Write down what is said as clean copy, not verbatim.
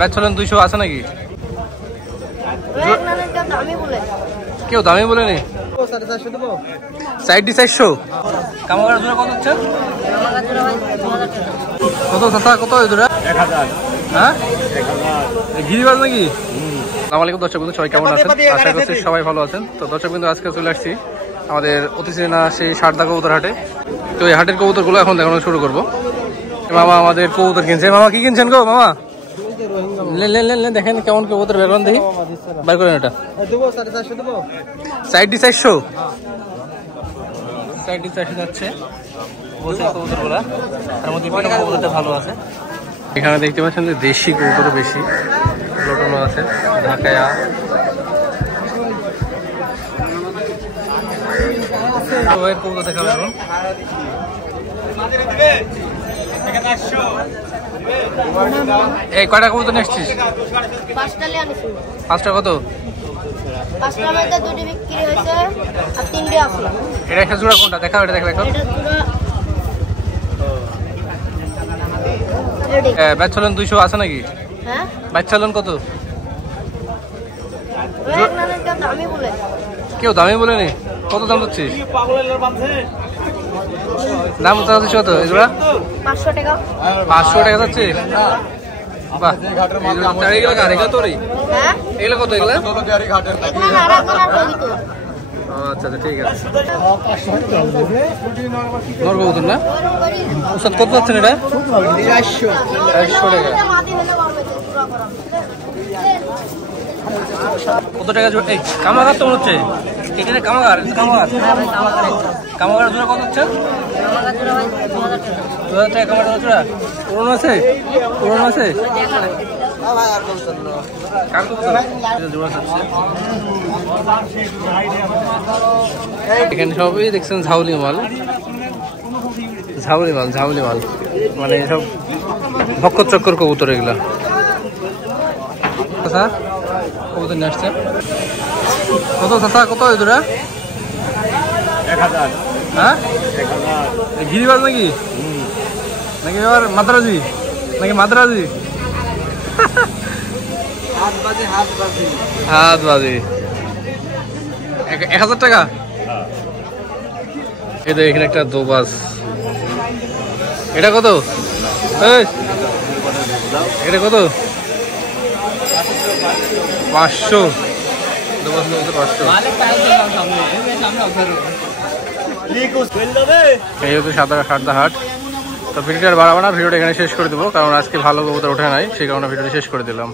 ব্যাচলন 200 আছে নাকি? কেউ দামি বলেনি। Side D 400। কামাগার জোড়া কত হচ্ছে? কত চাচা, কত জোড়া? 1000। হ্যাঁ, গিরিবাজ নাকি? আসসালামু আলাইকুম দর্শক বন্ধু, সবাই কেমন আছেন? আশা করছি সবাই ভালো আছেন। তো দর্শক বন্ধু, আজকে চলে আসছি আমাদের অতিথিনা সেই সারদা কবুতর হাটে। তো এই হাটের কবুতরগুলো এখন দেখানো শুরু করবো। মামা আমাদের কবুতর কিনছে। মামা কি কিনছেন গো মামা? দেখেন কেমন কবুতর বের করেন, দেখি বের করেন। এটা সাইড ডি 400। সাইড ডি 400 যাচ্ছে বলছে কবুতরগুলা। তার মধ্যে কবুতরটা ভালো আছে। এখানে দেখতে পাচ্ছেন যে দেশি কবুতর বেশি লোটনো আছে। ঢাকায়া কবুতর দেখাবো এখন। এই কয়টা কবুতর নিচ্ছিস? পাঁচটা। কত? এটা একটা জোড়া কোনটা? দেখা এটা দেখা। ব্যাচলন 200 আছে নাকি? ব্যাচলন কত? কেউ দামি বলেনি। কত দাম দিচ্ছিস? দাম চাচ্ছিস কত? এগুলা 500 টাকা। 500 টাকা যাচ্ছে? বাহ, এগুলো তোরই? এগুলো কত? এগুলো আচ্ছা আচ্ছা, ঠিক আছে। কবুতর না ওষুধ কত পাচ্ছেন? এটা 400 টাকা। কত টাকা? এই কামাগার তো মনে হচ্ছে। এখানে কামাগার কামাগার জোড়া কত হচ্ছে? 2000 টাকা কামাগার জোড়া। পুরনো আছে? এখানে সবই দেখছেন ঝাউলি মাল, মানে সব ভক্কর চক্কর কবুতর এগুলা। কবুতর নিয়ে আসছে। কত চাচা, কত এগুলা? 1000। হ্যাঁ, গিরিবাজ নাকি? আবার মাদ্রাজি নাকি? মাদ্রাজি হাত বাজে 1000 টাকা। এটা এখানে একটা দোবাজ। এটা কত? এটা কত? 500। দোবাজ 500। এই হচ্ছে সারদা হাট। তো ভিডিওটা বাড়াবো না, ভিডিওটা এখানে শেষ করে দেবো, কারণ আজকে ভালো কবুতর ওঠে নাই, সেই কারণে ভিডিওটা শেষ করে দিলাম।